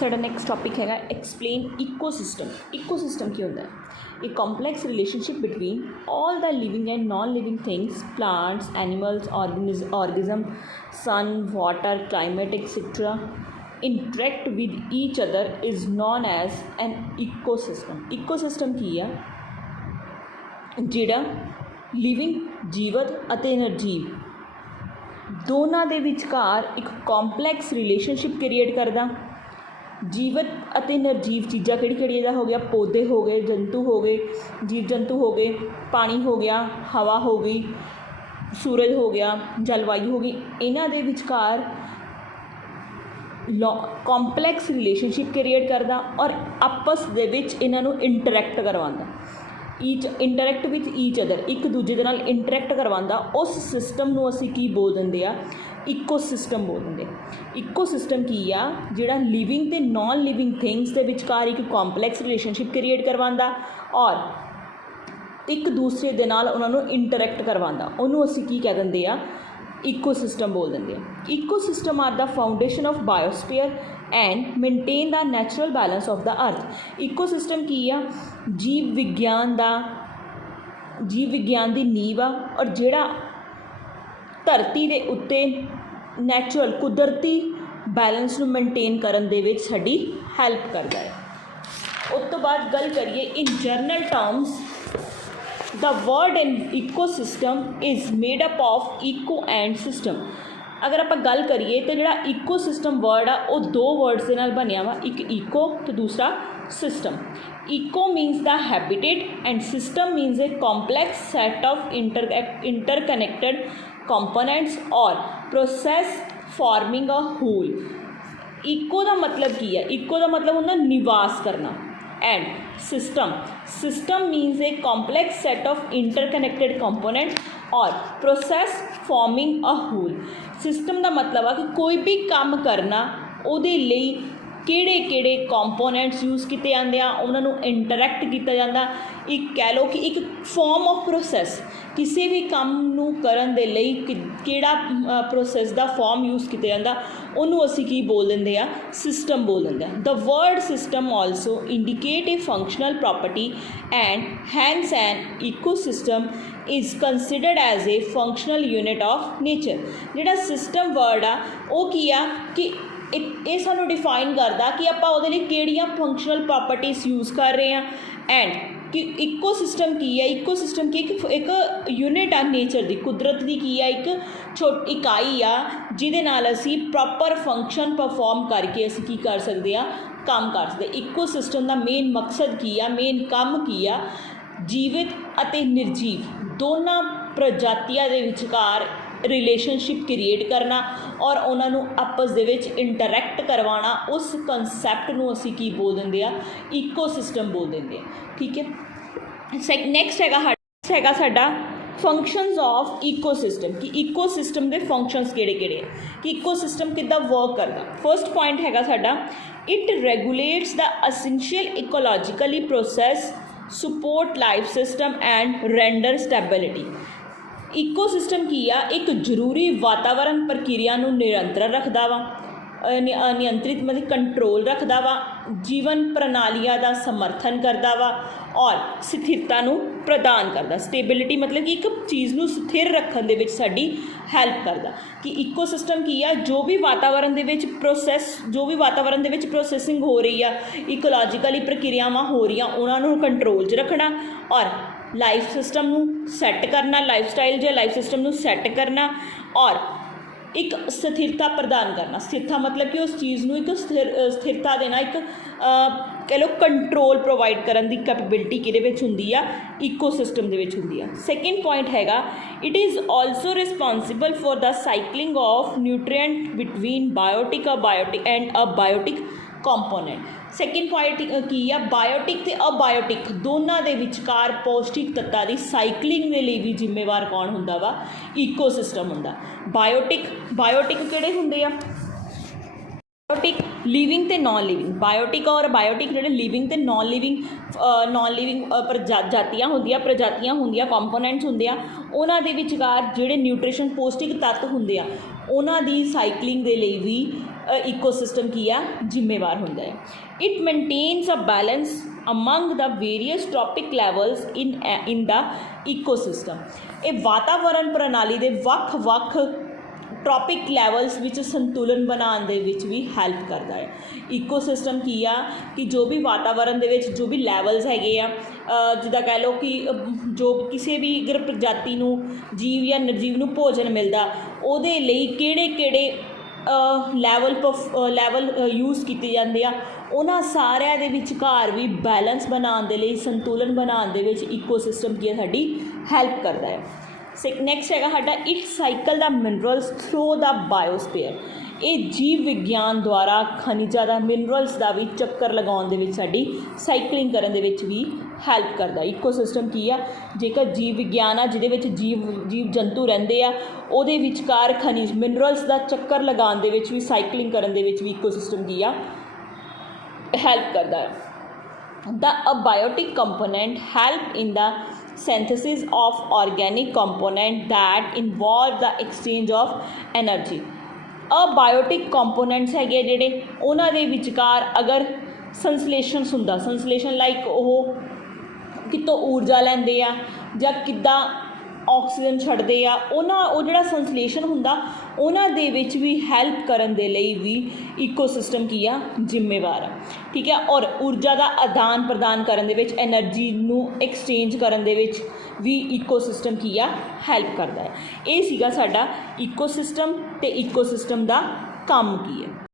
साडा next topic है explain ecosystem. Ecosystem की होता है एक complex relationship between all the living and non living things, plants, animals, organism, sun, water, climate etcetera interact with each other is known as an ecosystem. Ecosystem की है जिहड़ा living जीवत अते निर्जीव दोनों के विचकार एक कॉम्पलैक्स रिलेशनशिप क्रिएट करदा। जीवत अते निर्जीव चीज़ां किहड़ी हो गया, पौधे हो गए, जंतु हो गए, जीव जंतु हो गए, पानी हो गया, हवा हो गई, सूरज हो गया, जलवायु हो गई, इन्हां दे विचकार कॉम्पलैक्स रिलेशनशिप क्रिएट करदा और आपस दे विच इन्हां नूं इंटरैक्ट करवांदा। इंटरैक्ट विथ ईच अदर, एक दूजे दे नाल इंटरैक्ट करवांदा। उस सिस्टम नूं असीं की बोल दिंदे आ, इकोसिस्टम बोल दिंदे। इकोसिस्टम की आ जिहड़ा लिविंग ते नॉन लिविंग थिंग्स दे विचकार एक कॉम्पलैक्स रिलेशनशिप क्रिएट करवांदा और एक दूसरे दे नाल उन्हां नूं इंटरैक्ट करवांदा। उहनूं असीं की कह दिंदे आ, इकोसिस्टम बोल दिंदे आ। Ecosystem are the foundation of biosphere and maintain the natural balance of the earth. Ecosystem की आ जीव विग्यान की नींव आ और जिहड़ा धरती दे उत्ते नैचुरल कुदरती बैलेंस नूं मेनटेन करन दे विच साडी हैल्प करदा है। उस तो बाद गल करिए in general terms the word in ecosystem is made up of eco and system. अगर आप गल करिए तो जिहड़ा इकोसिस्टम वर्ड आ वो दो वर्ड्स के नाल बनिया वा, एक इको तो दूसरा system. Eco means the habitat and system means a complex set of interconnected components और process forming a whole. Eco का मतलब की है, इको का मतलब होंदा निवास करना। And system means a complex set of interconnected component और process forming a whole. System का मतलब है कि कोई भी काम करना उहदे लई किहड़े कंपोनेंट्स यूज़ किए जाते हैं, उन्होंने इंटरैक्ट किया जाता। एक कह लो कि एक फॉर्म ऑफ प्रोसैस, किसी भी काम नूं करन दे लई किहड़ा प्रोसैस का फॉर्म यूज़ किया जाता, उन्होंने असीं की बोल दिंदे आ, सिस्टम बोल दिंदे आ। The word system also indicate a functional property and hence an ecosystem is considered as a functional unit of nature. जिहड़ा सिस्टम वर्ड आ वो की आ कि ये सानू डिफाइन करता कि आप उहदे लई किहड़ियां फंक्शनल प्रॉपर्टीज़ यूज़ कर रहे हैं एंड कि इकोसिस्टम की है। इकोसिस्टम की एक यूनिट आ नेचर की, कुदरत की है, एक इकाई आ जिहदे नाल असीं प्रॉपर फंक्शन परफॉर्म करके असीं की कर सकते हैं, काम कर सकते। इकोसिस्टम का मेन मकसद की आ, मेन काम की आ, जीवित अते निर्जीव दोनों प्रजातियां दे विचकार रिलेशनशिप क्रिएट करना और उन्होंने आपस दे विच इंटरैक्ट करवाना। उस कंसैप्ट नूं असीं की बोल दिंदे आ, इकोसिस्टम बोल दिंदे आ। ठीक है, नैक्सट हैगा साडा फंक्शनस ऑफ इकोसिस्टम कि इकोसिस्टम के फंक्शनस किहड़े कि इकोसिस्टम किद्दां वर्क करदा। फर्स्ट पॉइंट हैगा साडा it regulates the essential ecologically process, support life system and render stability. Ecosystem की आ एक जरूरी वातावरण प्रक्रिया नूं निरंतर रखदा वा, नियंत्रित मतलब कंट्रोल रखदा वा, जीवन प्रणालियां का समर्थन करदा वा और स्थिरता नूं प्रदान करदा। स्टेबिलिटी मतलब कि एक चीज़ नूं स्थिर रखण दे विच साडी हैल्प करदा। कि इकोसिस्टम की आ जो भी वातावरण दे विच प्रोसैसिंग हो रही आ, इकोलॉजिकली प्रक्रियावां हो रही उन्हां नूं कंट्रोल च रखना और लाइफ सिस्टम नूं सैट करना, लाइफ स्टाइल जो लाइफ सिस्टम नूं सैट करना और एक स्थिरता प्रदान करना। स्थिरता मतलब कि उस चीज़ नूं एक स्थिरता देना, एक कह लो कंट्रोल प्रोवाइड करन दी कैपेबिलिटी किहदे विच हुंदी आ, इकोसिस्टम दे विच हुंदी आ। सैकेंड पॉइंट हैगा it is also responsible for the cycling of nutrient between biotic and abiotic component. Second point की आ बायोटिक ते अबायोटिक दोनों के विचकार पौष्टिक तत्तां की साइकलिंग के लिए भी जिम्मेवार कौन हुंदा वा, इकोसिस्टम हुंदा। बायोटिक किहड़े हुंदे आ, बायोटिक लिविंग ते नॉन लिविंग। बायोटिक और बायोटिक जिहड़े लिविंग ते नॉन लिविंग प्रजातियां होंदियां कंपोनेंट्स होंदे आ, उन्हां दे विचकार जिहड़े न्यूट्रिशन पौष्टिक तत्त होंदे आ उन्हां दी साइकलिंग दे लई भी ਇਕੋਸਿਸਟਮ ਕੀ ਆ ਜ਼ਿੰਮੇਵਾਰ ਹੁੰਦਾ ਹੈ। It maintains a balance among the various trophic levels in the ecosystem. ਇਹ ਵਾਤਾਵਰਨ ਪ੍ਰਣਾਲੀ ਦੇ ਵੱਖ ਵੱਖ ਟ੍ਰੋਪਿਕ ਲੈਵਲਸ ਵਿੱਚ ਸੰਤੁਲਨ ਬਣਾਉਣ ਦੇ ਵਿੱਚ ਵੀ ਹੈਲਪ ਕਰਦਾ ਹੈ। ਇਕੋਸਿਸਟਮ ਕੀ ਆ ਕਿ ਜੋ ਵੀ ਵਾਤਾਵਰਨ ਦੇ ਵਿੱਚ ਜੋ ਵੀ ਲੈਵਲਸ ਹੈਗੇ ਆ, ਜਿੱਦਾਂ ਕਹਿ ਲਓ ਕਿ ਜੋ ਕਿਸੇ ਵੀ ਅਗਰ ਪ੍ਰਜਾਤੀ ਨੂੰ ਜੀਵ ਜਾਂ ਨਿਰਜੀਵ ਨੂੰ ਭੋਜਨ ਮਿਲਦਾ, ਉਹਦੇ ਲਈ ਕਿਹੜੇ ਕਿਹੜੇ ਲੈਵਲ ਯੂਜ਼ ਕੀਤੇ ਜਾਂਦੇ ਆ, ਉਹਨਾਂ ਸਾਰਿਆਂ ਦੇ ਵਿਚਕਾਰ ਵੀ ਬੈਲੈਂਸ ਬਣਾਉਣ ਦੇ ਲਈ, ਸੰਤੁਲਨ ਬਣਾਉਣ ਦੇ ਵਿੱਚ ਇਕੋਸਿਸਟਮ ਕੀ ਹੈ ਸਾਡੀ ਹੈਲਪ ਕਰਦਾ ਹੈ। ਨੈਕਸਟ ਹੈਗਾ ਸਾਡਾ it cycle the minerals through the biosphere. ਇਹ ਜੀਵ ਵਿਗਿਆਨ ਦੁਆਰਾ ਖਣਿਜਾਂ ਦਾ, ਮਿਨਰਲਸ ਦਾ ਵੀ ਚੱਕਰ ਲਗਾਉਣ ਦੇ ਵਿੱਚ ਸਾਡੀ ਸਾਈਕਲਿੰਗ ਕਰਨ ਦੇ ਵਿੱਚ ਵੀ ਹੈਲਪ ਕਰਦਾ। ਇਕੋਸਿਸਟਮ ਕੀ ਆ, ਜੇਕਰ ਜੀਵ ਵਿਗਿਆਨ ਆ ਜਿਹਦੇ ਵਿੱਚ ਜੀਵ ਜੰਤੂ ਰਹਿੰਦੇ ਆ, ਉਹਦੇ ਵਿਚਕਾਰ ਖਣਿਜ ਮਿਨਰਲਸ ਦਾ ਚੱਕਰ ਲਗਾਉਣ ਦੇ ਵਿੱਚ ਵੀ, ਸਾਈਕਲਿੰਗ ਕਰਨ ਦੇ ਵਿੱਚ ਵੀ ਇਕੋਸਿਸਟਮ ਕੀ ਆ ਹੈਲਪ ਕਰਦਾ ਹੈ। The abiotic component help in the synthesis of organic component that involve the exchange of energy। Abiotic components ਹੈਗੇ ਜਿਹੜੇ, ਉਹਨਾਂ ਦੇ ਵਿਚਕਾਰ ਅਗਰ ਸੰਸਲੇਸ਼ਨਸ ਹੁੰਦਾ, ਸੰਸਲੇਸ਼ਨ ਲਾਈਕ ਉਹ ਕਿਤੋਂ ਊਰਜਾ ਲੈਂਦੇ ਆ ਜਾਂ ਕਿੱਦਾਂ ਆਕਸੀਜਨ ਛੱਡਦੇ ਆ, ਉਹ ਜਿਹੜਾ ਸੰਸਲੇਸ਼ਨ ਹੁੰਦਾ ਉਹਨਾਂ ਦੇ ਵਿੱਚ ਵੀ ਹੈਲਪ ਕਰਨ ਦੇ ਲਈ ਵੀ ਇਕੋਸਿਸਟਮ ਕੀ ਆ ਜ਼ਿੰਮੇਵਾਰ ਆ। ਠੀਕ ਹੈ। ਔਰ ਊਰਜਾ ਦਾ ਆਦਾਨ ਪ੍ਰਦਾਨ ਕਰਨ ਦੇ ਵਿੱਚ, ਐਨਰਜੀ ਨੂੰ ਐਕਸਚੇਂਜ ਕਰਨ ਦੇ ਵਿੱਚ ਵੀ ਇਕੋਸਿਸਟਮ ਕੀ ਆ ਹੈਲਪ ਕਰਦਾ ਹੈ। ਇਹ ਸੀਗਾ ਸਾਡਾ ਇਕੋਸਿਸਟਮ ਅਤੇ ਇਕੋਸਿਸਟਮ ਦਾ ਕੰਮ ਕੀ ਹੈ।